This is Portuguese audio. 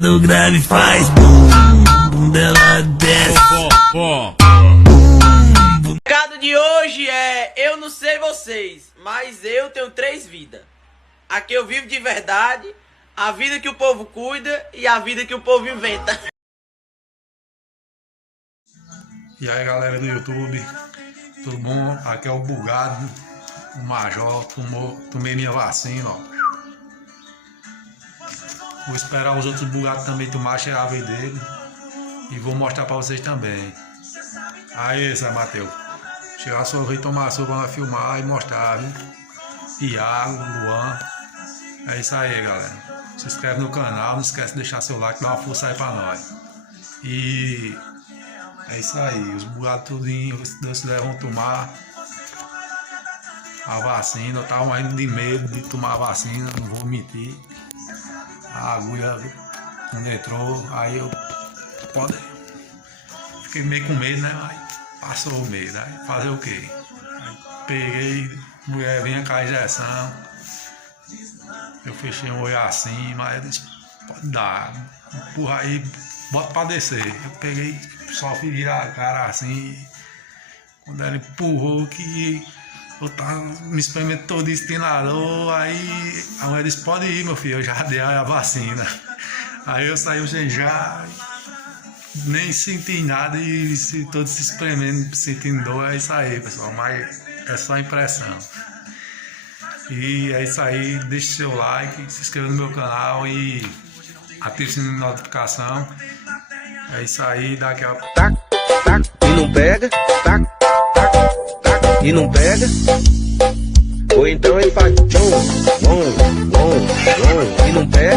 Do grave faz bum, dela desce. O recado de hoje é: eu não sei vocês, mas eu tenho 3 vidas. A que eu vivo de verdade, a vida que o povo cuida e a vida que o povo inventa. E aí, galera do YouTube, tudo bom? Aqui é o Bugado, o Major. Tomei minha vacina, ó. Vou esperar os outros bugados também tomar, chegar a vez dele. E vou mostrar pra vocês também. Aí, Zé Matheus. Chegar a sua vez, tomar a sua, vamos filmar e mostrar, viu? Iago, Luan. É isso aí, galera. Se inscreve no canal, não esquece de deixar seu like, dá uma força aí pra nós. E é isso aí, os bugados tudinho, se Deus quiser, vão tomar a vacina. Eu tava morrendo de medo de tomar a vacina, não vou mentir. A agulha não entrou, aí eu fiquei meio com medo, né? Aí passou o medo, aí fazer o quê? Aí peguei, mulher vinha com a injeção, eu fechei o olho assim, mas eu disse, pode dar, empurra aí, bota pra descer. Eu peguei, só fui virar a cara assim, quando ela empurrou que eu tava me espremendo todo estinador, aí a mulher disse, pode ir, meu filho, eu já dei a vacina. Aí eu saí sem já, nem senti nada e todo se espremendo, sentindo dor, é isso aí, pessoal, mas é só impressão. E é isso aí, deixe seu like, se inscreva no meu canal e ative o sininho de notificação. É isso aí, daqui a pouco. Tac, tac, e não pega, tac, tac, tac, e não pega. Ou então ele faz tchum, e não pega.